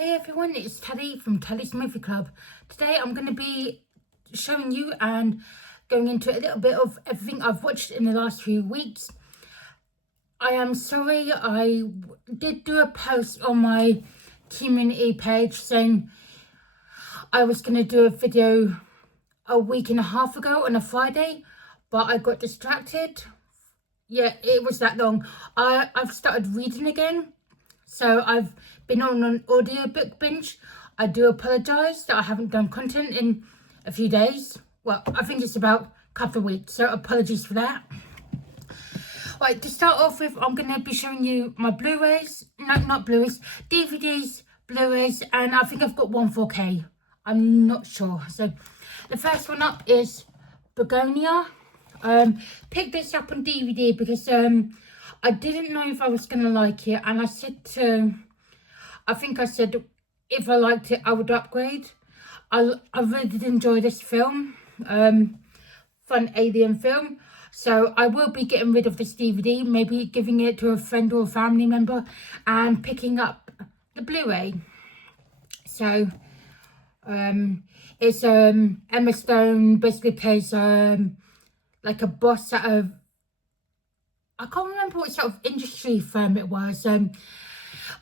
Hey everyone, it's Teddy from Teddy's Movie Club. Today I'm going to be showing you and going into a little bit of everything I've watched in the last few weeks. I am sorry, I did do a post on my community page saying I was going to do a video a week and a half ago on a Friday, but I got distracted. Yeah, it was that long. I've started reading again. So I've been on an audiobook binge. I do apologise that I haven't done content in a few days. Well, I think it's about a couple of weeks, so apologies for that. Right, to start off with, I'm going to be showing you my Blu-rays. No, not Blu-rays. DVDs, Blu-rays, and I think I've got one 4K. I'm not sure. So the first one up is Begonia. Picked this up on DVD because I didn't know if I was going to like it, and I said if I liked it, I would upgrade. I really did enjoy this film, fun alien film, so I will be getting rid of this DVD, maybe giving it to a friend or a family member, and picking up the Blu-ray. So, it's, Emma Stone basically plays, like a boss at a, I can't remember what sort of industry firm it was,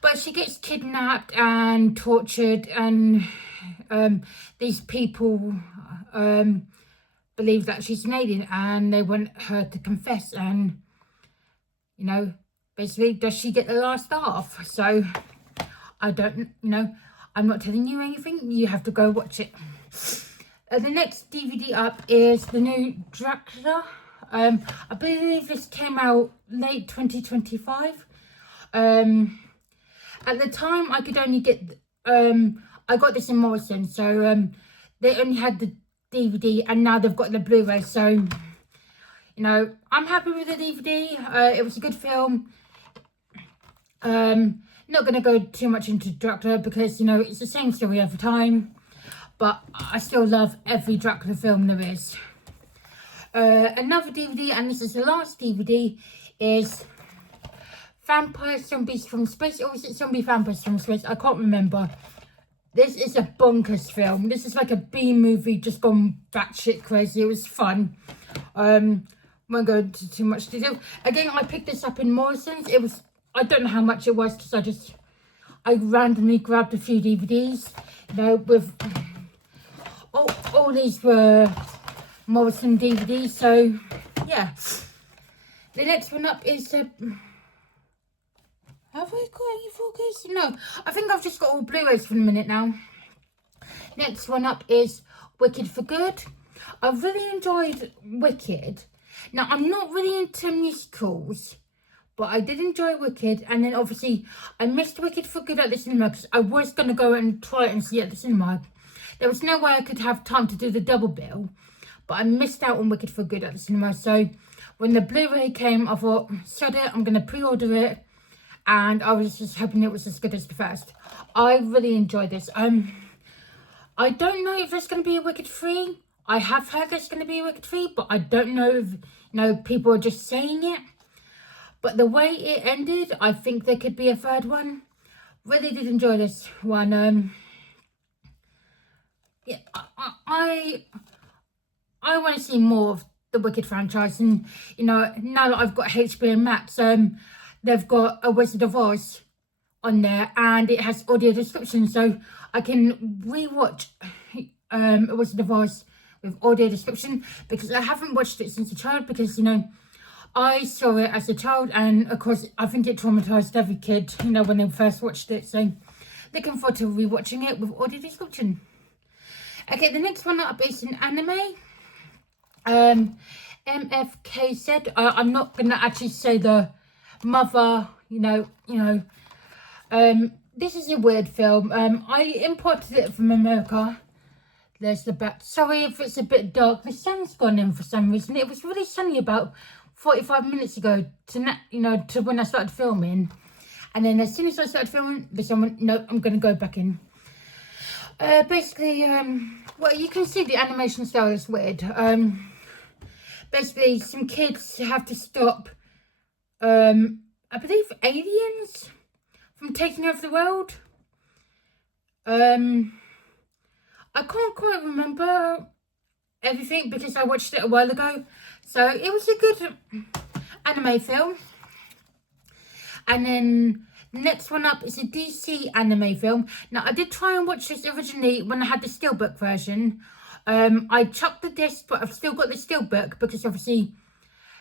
but she gets kidnapped and tortured, and these people believe that she's an alien, and they want her to confess, and, you know, basically, does she get the last laugh? So, I don't, I'm not telling you anything, you have to go watch it. The next DVD up is the new Dracula. I believe this came out late 2025. At the time, I could only get, I got this in Morrison, so they only had the DVD, and now they've got the Blu-ray, so, I'm happy with the DVD. It was a good film. Not going to go too much into Dracula because, it's the same story every time, but I still love every Dracula film there is. Another DVD, and this is the last DVD, is Vampire Zombies from Space, or is it Zombie Vampires from Space? I can't remember. This is a bonkers film. This is like a B movie just gone batshit crazy. It was fun. Won't go into too much detail. Again, I picked this up in Morrison's. It was, I don't know how much it was because I randomly grabbed a few DVDs. With all these were Morrison DVDs, so yeah. The next one up is have I got any focus? No, I think I've just got all Blu-rays for a minute now. Next one up is Wicked for Good. I really enjoyed Wicked. Now, I'm not really into musicals, but I did enjoy Wicked, and then obviously I missed Wicked for Good at the cinema because I was going to go and try it and see it at the cinema. There was no way I could have time to do the double bill, but I missed out on Wicked for Good at the cinema. So when the Blu-ray came, I thought, sod it, I'm going to pre-order it, and I was just hoping it was as good as the first. I really enjoyed this. I don't know if there's going to be a Wicked 3. I have heard there's going to be a Wicked 3, but I don't know if, people are just saying it. But the way it ended, I think there could be a third one. Really did enjoy this one. Yeah, I want to see more of the Wicked franchise, and now that I've got HBO Max, they've got a Wizard of Oz on there, and it has audio description, so I can rewatch a Wizard of Oz with audio description, because I haven't watched it since a child, because I saw it as a child, and of course I think it traumatized every kid when they first watched it, so looking forward to rewatching it with audio description. Okay, the next one up is an anime. MFK said, I'm not going to actually say the mother, this is a weird film. I imported it from America. There's the back. Sorry if it's a bit dark. The sun's gone in for some reason. It was really sunny about 45 minutes ago to when I started filming. And then as soon as I started filming, the sun went, no, I'm going to go back in. Basically, well, you can see the animation style is weird. Basically, some kids have to stop, I believe, aliens from taking over the world. I can't quite remember everything because I watched it a while ago. So it was a good anime film. And then the next one up is a DC anime film. Now, I did try and watch this originally when I had the steelbook version. I chucked the disc, but I've still got the steelbook because obviously,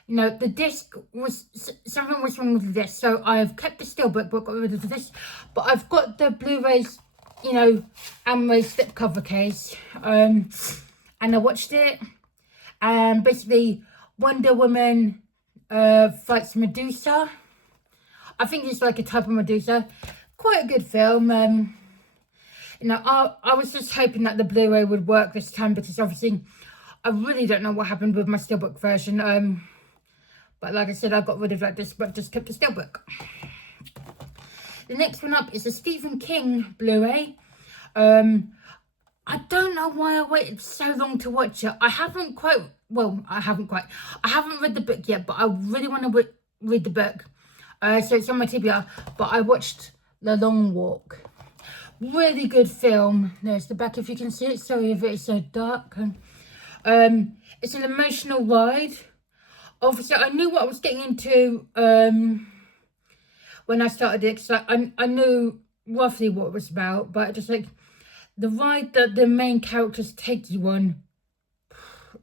you know, the disc was, something was wrong with the disc. So I've kept the steelbook, but got rid of the disc. But I've got the Blu-rays, you know, anime slipcover case. And I watched it. And basically, Wonder Woman fights Medusa. I think it's like a type of Medusa. Quite a good film. You know, I was just hoping that the Blu-ray would work this time because obviously I really don't know what happened with my steelbook version. But like I said, I got rid of that disc, but just kept the steelbook. The next one up is a Stephen King Blu-ray. I don't know why I waited so long to watch it. I haven't read the book yet, but I really want to read the book. So it's on my TBR, but I watched The Long Walk. Really good film. There's the back if you can see it. Sorry if it's so dark. It's an emotional ride. Obviously, I knew what I was getting into when I started it, because I knew roughly what it was about, but just like the ride that the main characters take you on,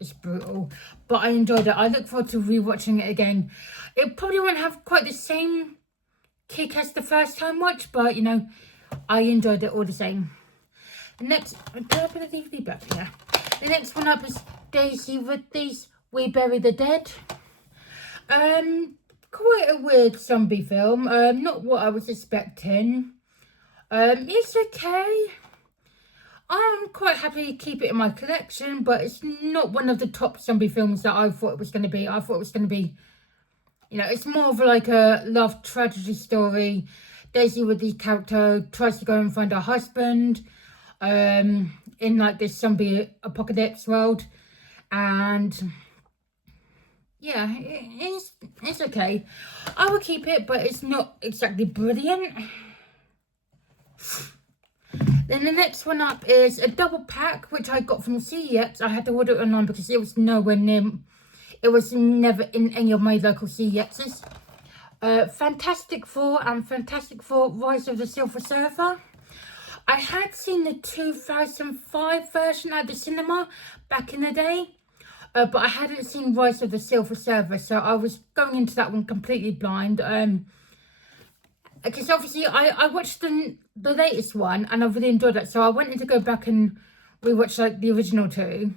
it's brutal, but I enjoyed it. I look forward to rewatching it again. It probably won't have quite the same kick as the first time watch, but you know, I enjoyed it all the same. The next, did I put the DVD back? Yeah. The next one up is Daisy Ridley's We Bury the Dead. Quite a weird zombie film. Not what I was expecting. It's okay. I'm quite happy to keep it in my collection, but it's not one of the top zombie films that I thought it was going to be. I thought it was going to be, you know, it's more of like a love tragedy story. Daisy Ridley's character tries to go and find her husband in like this zombie apocalypse world, and yeah, it's okay. I will keep it, but it's not exactly brilliant. Then the next one up is a double pack, which I got from CEX. I had to order it online because it was nowhere near, it was never in any of my local CEXs. Fantastic Four and Fantastic Four Rise of the Silver Surfer. I had seen the 2005 version at the cinema back in the day, but I hadn't seen Rise of the Silver Surfer, so I was going into that one completely blind. Because obviously I watched the latest one and I really enjoyed it, so I wanted to go back and rewatch like the original two.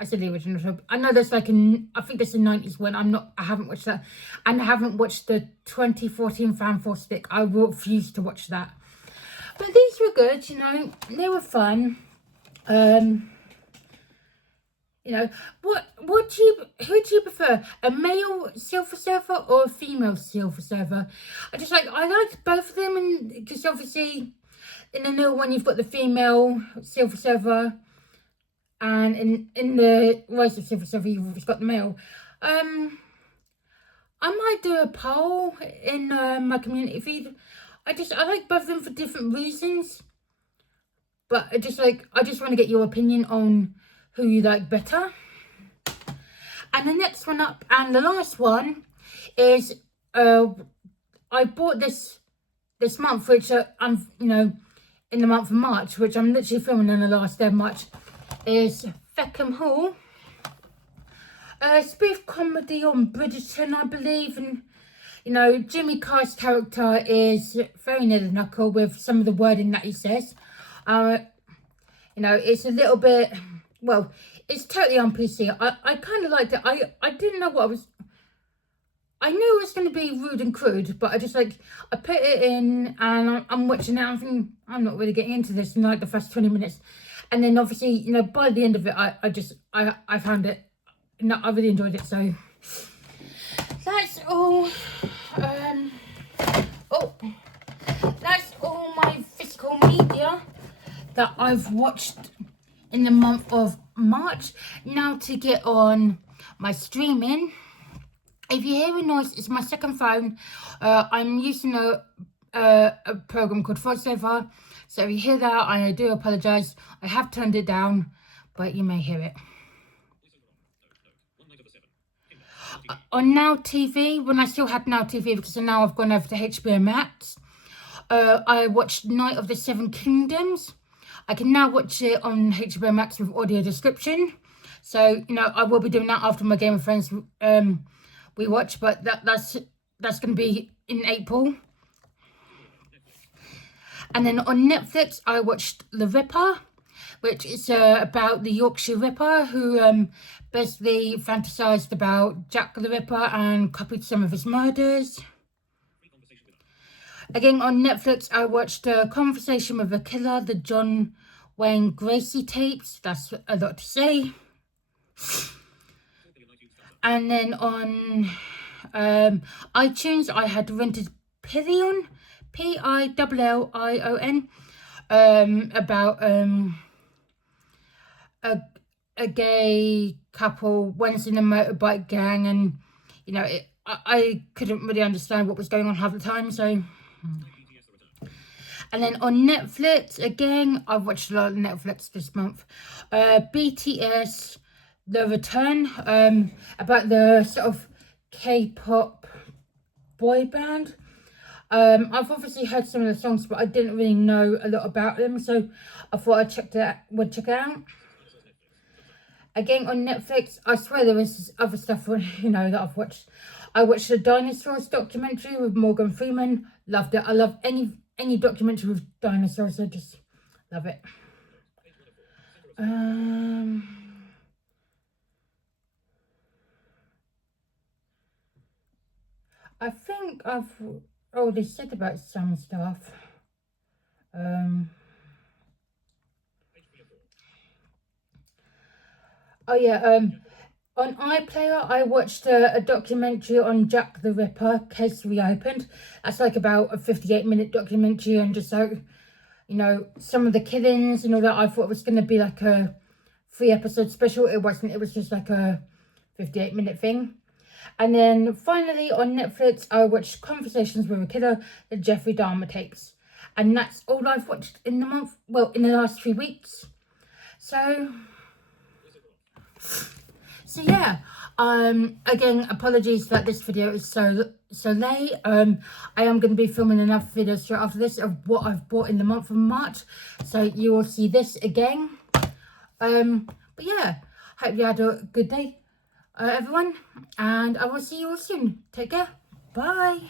I said the original two. I know there's like I think there's a 90s one. I haven't watched that, and I haven't watched the 2014 Fantastic. I refuse to watch that. But these were good, you know. They were fun. You know, who do you prefer? A male Silver Surfer or a female Silver Surfer? I liked both of them, and because obviously in the new one you've got the female Silver Surfer, and in the Rise of Silver Surfer you've got the male. I might do a poll in my community feed. I like both of them for different reasons, but I just want to get your opinion on who you like better. And the next one up, and the last one, is I bought this month, which I'm, you know, in the month of March, which I'm literally filming on the last day of March, is Feckham Hall. Spoof comedy on Bridgerton, I believe, and you know, Jimmy Carr's character is very near the knuckle with some of the wording that he says. You know, it's a little bit, well, it's totally on PC. I kind of liked it. I didn't know what I knew it was going to be rude and crude, but I put it in and I'm watching it. I'm thinking, I'm not really getting into this in like the first 20 minutes. And then obviously, you know, by the end of it, I found it, no, I really enjoyed it. So that's all. That's all my physical media that I've watched in the month of March. Now to get on my streaming. If you hear a noise, it's my second phone. I'm using a program called VoiceOver So if you hear that, I do apologise. I have turned it down, but you may hear it. On Now TV, when I still had Now TV, because now I've gone over to HBO Max, I watched Night of the Seven Kingdoms. I can now watch it on HBO Max with audio description. So, you know, I will be doing that after my Game of Thrones we watch, but that's going to be in April. And then on Netflix, I watched The Ripper, which is about the Yorkshire Ripper, who basically fantasized about Jack the Ripper and copied some of his murders. Again, on Netflix, I watched Conversation with a Killer, the John Wayne Gacy tapes. That's a lot to say. And then on iTunes, I had rented Pillion, Pillion, about a gay couple. One's in a motorbike gang, and you know, I couldn't really understand what was going on half the time. So, and then on Netflix again, I've watched a lot of Netflix this month. BTS, The Return, about the sort of K-pop boy band. I've obviously heard some of the songs, but I didn't really know a lot about them, so I thought would check it out. Again, on Netflix, I swear there was other stuff, you know, that I've watched. I watched the Dinosaurs documentary with Morgan Freeman. Loved it. I love any documentary with dinosaurs. I just love it. I think I've already said about some stuff. Oh yeah, on iPlayer, I watched a documentary on Jack the Ripper, Case Reopened. That's like about a 58-minute documentary and just so, you know, some of the killings and all that. I thought it was going to be like a 3-episode special. It wasn't. It was just like a 58-minute thing. And then finally on Netflix, I watched Conversations with a Killer, the Jeffrey Dahmer tapes. And that's all I've watched in the month, well, in the last 3 weeks. So yeah, again, apologies that this video is so late. I am going to be filming another video straight after this of what I've bought in the month of March, so you will see this again. But yeah, hope you had a good day, everyone, and I will see you all soon. Take care. Bye.